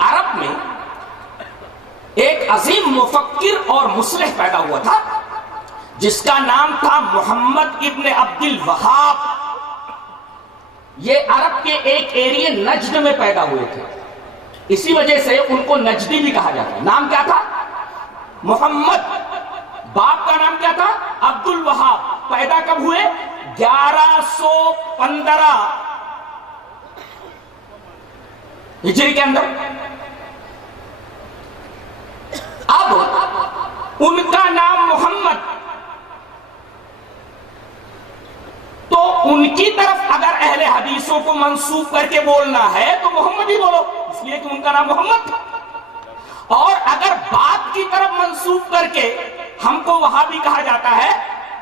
عرب میں ایک عظیم مفکر اور مصلح پیدا ہوا تھا جس کا نام تھا محمد ابن عبد الوہاب۔ یہ عرب کے ایک ایریے نجد میں پیدا ہوئے تھے، اسی وجہ سے ان کو نجدی بھی کہا جاتا ہے۔ نام کیا تھا؟ محمد۔ باپ کا نام کیا تھا؟ عبد الوہاب۔ پیدا کب ہوئے؟ 1115 ہجری کے اندر۔ اب ان کا نام محمد، تو ان کی طرف اگر اہل حدیثوں کو منسوب کر کے بولنا ہے تو محمد ہی بولو، اس لیے کہ ان کا نام محمد تھا۔ اور اگر باپ کی طرف منسوب کر کے ہم کو وہابی کہا جاتا ہے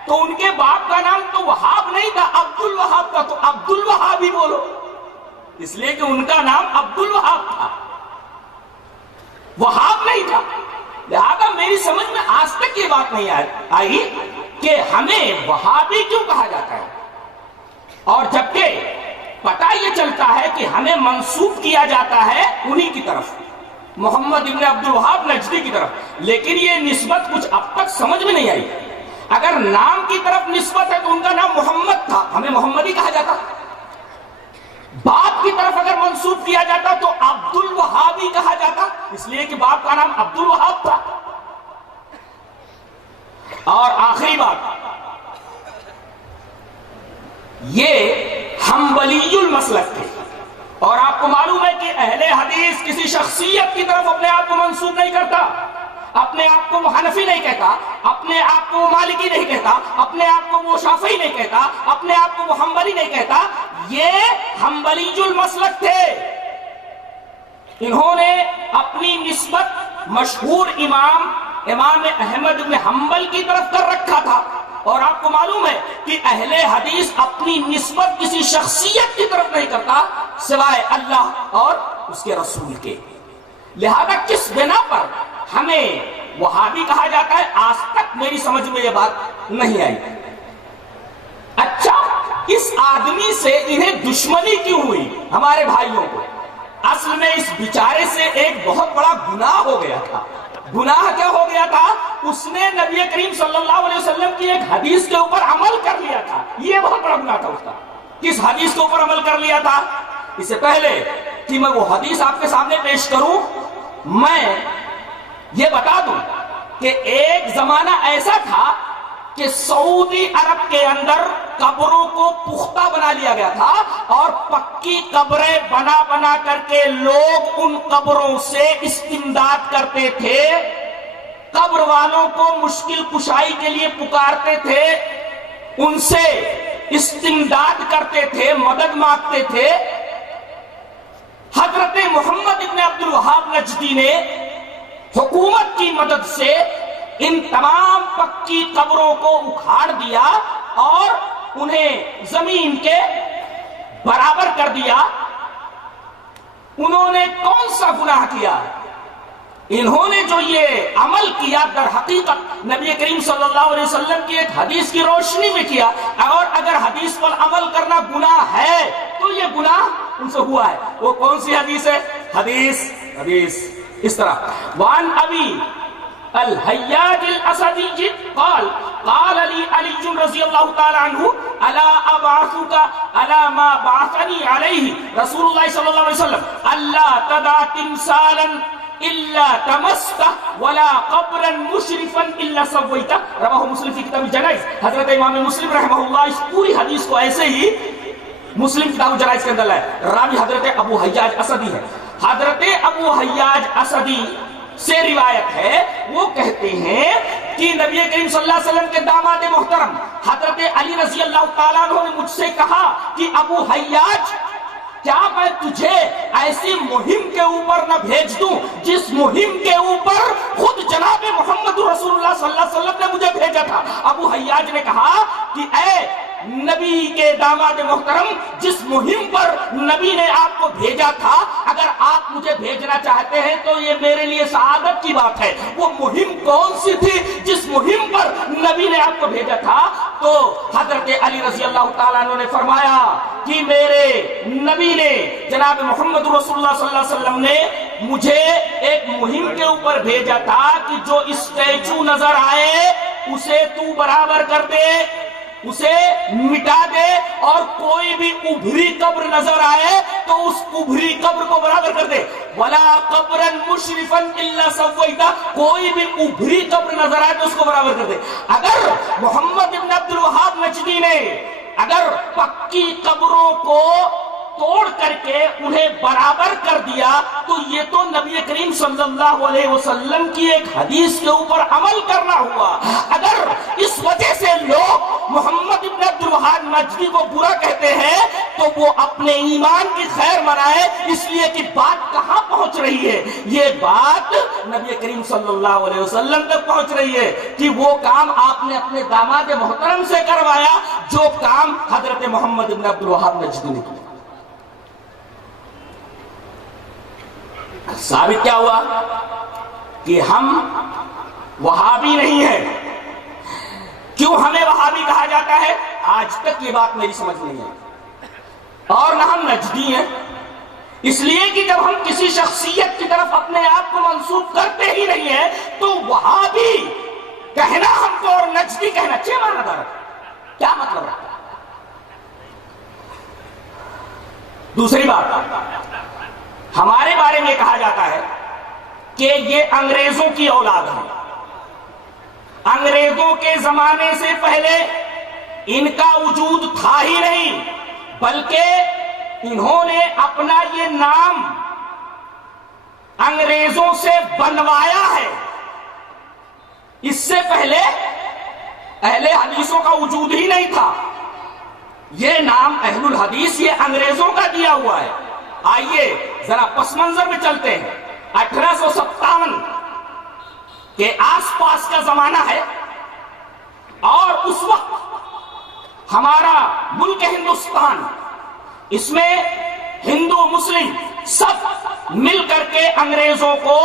تو ان کے باپ کا نام تو وہاب نہیں تھا، عبد الوہاب تھا، تو عبد الوہاب ہی بولو، اس لیے کہ ان کا نام عبد الوہاب تھا، وہاب نہیں تھا۔ لہذا میری سمجھ میں آج تک یہ بات نہیں آئی کہ ہمیں وہابی کیوں کہا جاتا ہے، اور جبکہ پتہ یہ چلتا ہے کہ ہمیں منسوب کیا جاتا ہے انہی کی طرف، محمد ابن عبد الوہاب نجدی کی طرف، لیکن یہ نسبت کچھ اب تک سمجھ میں نہیں آئی۔ اگر نام کی طرف نسبت ہے تو ان کا نام محمد تھا، ہمیں محمد ہی کہا جاتا۔ باپ کی طرف اگر منسوب کیا جاتا تو عبد الوہاب ہی کہا جاتا، اس لیے کہ باپ کا نام عبد الوہاب تھا۔ اور آخری بات، یہ حنبلی المسلک تھے، اور آپ کو معلوم ہے کہ اہل حدیث کسی شخصیت کی طرف اپنے آپ کو منسوب نہیں کرتا، اپنے آپ کو وہ حنفی نہیں کہتا، اپنے آپ کو وہ مالکی نہیں کہتا، اپنے آپ کو وہ شافعی نہیں کہتا، اپنے آپ کو وہ حنبلی نہیں کہتا۔ یہ حنبلی المسلک تھے، انہوں نے اپنی نسبت مشہور امام احمد بن حنبل کی طرف کر رکھا تھا، اور آپ کو معلوم ہے کہ اہل حدیث اپنی نسبت کسی شخصیت کی طرف نہیں کرتا سوائے اللہ اور اس کے رسول کے۔ لہذا کس بنا پر ہمیں وہابی کہا جاتا ہے، آج تک میری سمجھ میں یہ بات نہیں آئی۔ اچھا، اس آدمی سے انہیں دشمنی کیوں ہوئی ہمارے بھائیوں کو؟ اصل میں اس بیچارے سے ایک بہت بڑا گناہ ہو گیا تھا۔ گناہ کیا ہو گیا تھا؟ اس نے نبی کریم صلی اللہ علیہ وسلم کی ایک حدیث کے اوپر عمل کر لیا تھا، یہ بہت بڑا گناہ تھا اس کا۔ کس حدیث کے اوپر عمل کر لیا تھا؟ اس سے پہلے کہ میں وہ حدیث آپ کے سامنے پیش کروں، میں یہ بتا دوں کہ ایک زمانہ ایسا تھا کہ سعودی عرب کے اندر قبروں کو پختہ بنا لیا گیا تھا، اور پکی قبریں بنا بنا کر کے لوگ ان قبروں سے استمداد کرتے تھے، قبر والوں کو مشکل کشائی کے لیے پکارتے تھے، ان سے استمداد کرتے تھے، مدد مانگتے تھے۔ حضرت محمد ابن عبد الوہاب نجدی نے حکومت کی مدد سے ان تمام پکی قبروں کو اکھاڑ دیا اور انہیں زمین کے برابر کر دیا۔ انہوں نے کون سا گناہ کیا؟ انہوں نے جو یہ عمل کیا در حقیقت نبی کریم صلی اللہ علیہ وسلم کی ایک حدیث کی روشنی میں کیا، اور اگر حدیث پر عمل کرنا گناہ ہے تو یہ گناہ ان سے ہوا ہے۔ وہ کون سی حدیث ہے؟ حدیث اس طرح، وان ابی الحیاج الاسدی قال قال علی رضی اللہ تعالی عنہ الا ابعثک الا ما بعثنی علیہ رسول اللہ صلی اللہ علیہ وسلم اللہ تدع تمثالا الا تمسته ولا قبرا مشرفا الا سویته، رواہ مسلم فی کتاب الجنائز۔ حضرت امام مسلم رحمہ اللہ اس پوری حدیث کو ایسے ہی مسلم کتاب الجنائز کے اندر لائے۔ راوی حضرت ابو حیاج اسدی ہے۔ حضرت ابو حیاج اسدی سے روایت ہے، وہ کہتے ہیں کہ نبی کریم صلی اللہ علیہ وسلم کے داماد محترم حضرت علی رضی اللہ تعالیٰ عنہ نے مجھ سے کہا کہ ابو حیاج، کیا میں تجھے ایسی مہم کے اوپر نہ بھیج دوں جس مہم کے اوپر خود جناب محمد رسول اللہ صلی اللہ علیہ وسلم نے مجھے بھیجا تھا؟ ابو حیاج نے کہا کہ اے نبی کے داماد محترم، جس مہم پر نبی نے آپ کو بھیجا تھا، اگر آپ مجھے بھیجنا چاہتے ہیں تو یہ میرے لیے سعادت کی بات ہے۔ وہ مہم کون سی تھی جس مہم پر نبی نے آپ کو بھیجا تھا؟ تو حضرت علی رضی اللہ تعالیٰ عنہ نے فرمایا کہ میرے نبی نے، جناب محمد رسول اللہ صلی اللہ علیہ وسلم نے مجھے ایک مہم کے اوپر بھیجا تھا کہ جو اسٹیچو نظر آئے اسے تو برابر کر دے، اسے مٹا دے، اور کوئی بھی ابھری قبر نظر آئے تو اس ابھری قبر کو برابر کر دے۔ وَلَا قَبْرًا مُشْرِفًا إِلَّا سَوَّيْتَهُ، کوئی بھی ابھری قبر نظر آئے تو اس کو برابر کر دے۔ اگر محمد ابن عبد الوہاب نجدی نے اگر پکی قبروں کو توڑ کر کے انہیں برابر کر دیا تو یہ تو نبی کریم صلی اللہ علیہ وسلم کی ایک حدیث کے اوپر عمل کرنا ہوا۔ اگر اس وجہ سے لوگ محمد ابن عبد الوہاب نجدی کو برا کہتے ہیں تو وہ اپنے ایمان کی خیر منائے، اس لیے کہ بات کہاں پہنچ رہی ہے؟ یہ بات نبی کریم صلی اللہ علیہ وسلم تک پہنچ رہی ہے کہ وہ کام آپ نے اپنے داماد محترم سے کروایا جو کام حضرت محمد ابن عبد الوہاب نجدی نے کیا۔ ثابت کیا ہوا کہ ہم وہابی نہیں ہیں۔ کیوں ہمیں وہابی کہا جاتا ہے؟ آج تک یہ بات میری سمجھ نہیں ہے۔ اور نہ ہم نجدی ہیں، اس لیے کہ جب ہم کسی شخصیت کی طرف اپنے آپ کو منسوب کرتے ہی نہیں ہیں تو وہابی کہنا ہم کو اور نجدی کہنا چھ معنی دار کیا مطلب رہتا ہے؟ دوسری بات، ہمارے بارے میں کہا جاتا ہے کہ یہ انگریزوں کی اولاد ہے۔ انگریزوں کے زمانے سے پہلے ان کا وجود تھا ہی نہیں، بلکہ انہوں نے اپنا یہ نام انگریزوں سے بنوایا ہے۔ اس سے پہلے اہل حدیثوں کا وجود ہی نہیں تھا۔ یہ نام اہل الحدیث یہ انگریزوں کا دیا ہوا ہے۔ آئیے ذرا پس منظر میں چلتے ہیں۔ 1857 کے آس پاس کا زمانہ ہے، اور اس وقت ہمارا ملک ہندوستان، اس میں ہندو مسلم سب مل کر کے انگریزوں کو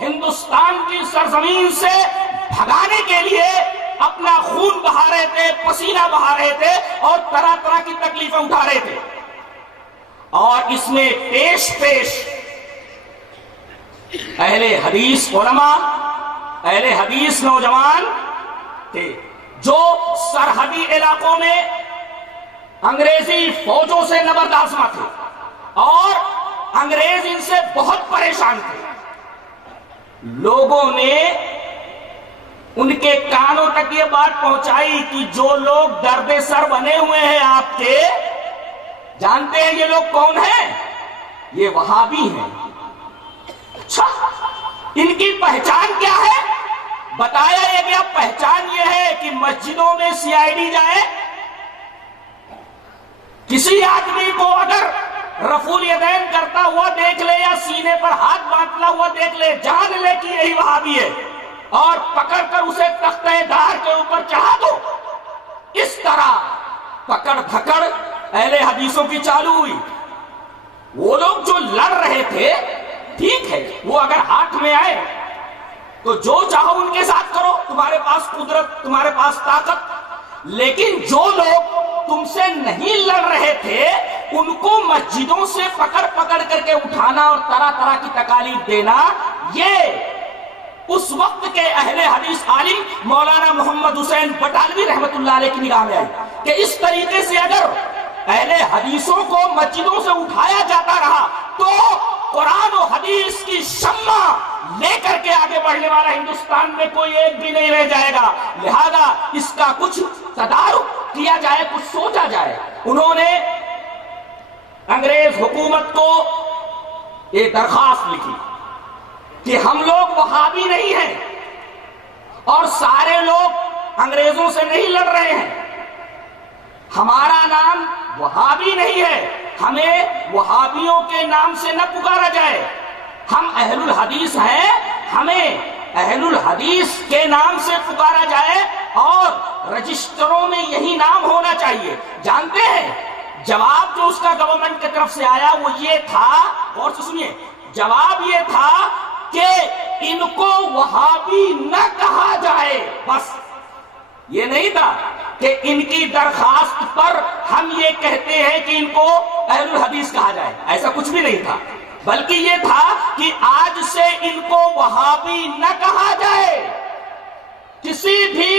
ہندوستان کی سرزمین سے بھگانے کے لیے اپنا خون بہا رہے تھے، پسینہ بہا رہے تھے، اور طرح طرح کی تکلیفیں اٹھا رہے تھے۔ اور اس میں پیش اہل حدیث علماء، اہل حدیث نوجوان تھے جو سرحدی علاقوں میں انگریزی فوجوں سے نبردآزما تھے، اور انگریز ان سے بہت پریشان تھے۔ لوگوں نے ان کے کانوں تک یہ بات پہنچائی کہ جو لوگ درد سر بنے ہوئے ہیں آپ کے، جانتے ہیں یہ لوگ کون ہیں؟ یہ وہابی ہیں۔ اچھا، ان کی پہچان کیا ہے؟ بتایا یہ گیا پہچان یہ ہے کہ مسجدوں میں CID جائے، کسی آدمی کو اگر رفع الیدین کرتا ہوا دیکھ لے یا سینے پر ہاتھ باندھتا ہوا دیکھ لے، جان لے کہ یہی وہابی ہے، اور پکڑ کر اسے تختہ دار کے اوپر چڑھا دو۔ اس طرح پکڑ دھکڑ اہل حدیثوں کی چالو ہوئی۔ وہ لوگ جو لڑ رہے تھے، ٹھیک ہے، وہ اگر ہاتھ میں آئے تو جو چاہو ان کے ساتھ کرو، تمہارے پاس قدرت، تمہارے پاس طاقت، لیکن جو لوگ تم سے نہیں لڑ رہے تھے ان کو مسجدوں سے پکڑ پکڑ کر کے اٹھانا اور طرح طرح کی تکالیف دینا، یہ اس وقت کے اہل حدیث عالم مولانا محمد حسین بٹالوی رحمت اللہ علیہ کی نگاہ میں آئی کہ اس طریقے سے اگر اہل حدیثوں کو مسجدوں سے اٹھایا جاتا رہا تو قرآن و حدیث کی شمع لے کر کے آگے بڑھنے والا ہندوستان میں کوئی ایک بھی نہیں رہ جائے گا۔ لہذا اس کا کچھ تدارک کیا جائے، کچھ سوچا جائے۔ انہوں نے انگریز حکومت کو ایک درخواست لکھی کہ ہم لوگ وہابی نہیں ہیں اور سارے لوگ انگریزوں سے نہیں لڑ رہے ہیں، ہمارا نام وہابی نہیں ہے، ہمیں وہابیوں کے نام سے نہ پکارا جائے، ہم اہل الحدیث ہیں، ہمیں اہل الحدیث کے نام سے پکارا جائے اور رجسٹروں میں یہی نام ہونا چاہیے۔ جانتے ہیں جواب جو اس کا گورنمنٹ کی طرف سے آیا وہ یہ تھا، غور سے سنیے، جواب یہ تھا کہ ان کو وہابی نہ کہا جائے۔ بس یہ نہیں تھا کہ ان کی درخواست پر ہم یہ کہتے ہیں کہ ان کو اہل الحدیث کہا جائے، ایسا کچھ بھی نہیں تھا۔ بلکہ یہ تھا کہ آج سے ان کو وہابی نہ کہا جائے. کسی بھی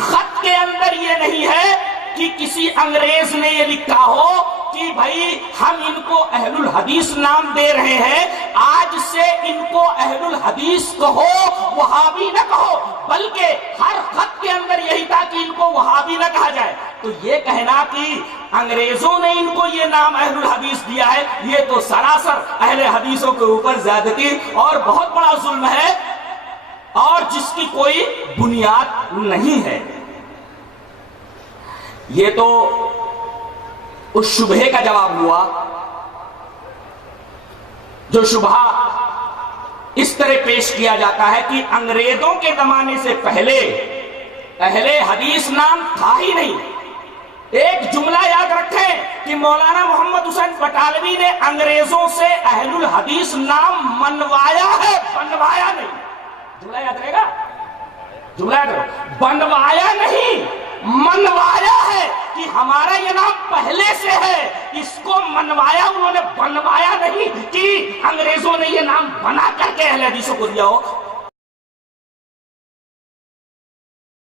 خط کے اندر یہ نہیں ہے کہ کسی انگریز نے یہ لکھا ہو کہ بھائی ہم ان کو اہل الحدیث نام دے رہے ہیں، آج سے ان کو اہل الحدیث کہو، وہابی نہ کہو. بلکہ ہر خط کے اندر یہی تھا کہ ان کو وہابی نہ کہا جائے. تو یہ کہنا کہ انگریزوں نے ان کو یہ نام اہل الحدیث دیا ہے، یہ تو سراسر اہل حدیثوں کے اوپر زیادتی اور بہت بڑا ظلم ہے، اور جس کی کوئی بنیاد نہیں ہے. یہ تو اس شبہے کا جواب ہوا جو شبہ اس طرح پیش کیا جاتا ہے کہ انگریزوں کے زمانے سے پہلے اہل حدیث نام تھا ہی نہیں. ایک جملہ یاد رکھیں کہ مولانا محمد حسین بٹالوی نے انگریزوں سے اہل الحدیث نام منوایا ہے، بنوایا نہیں. جملہ یاد رہے گا، جملہ یاد رہے، بنوایا نہیں، منوایا ہے کہ ہمارا یہ نام پہلے سے ہے، اس کو منوایا، انہوں نے بنوایا نہیں کہ انگریزوں نے یہ نام بنا کر کے اہل حدیثوں کو دیا ہو.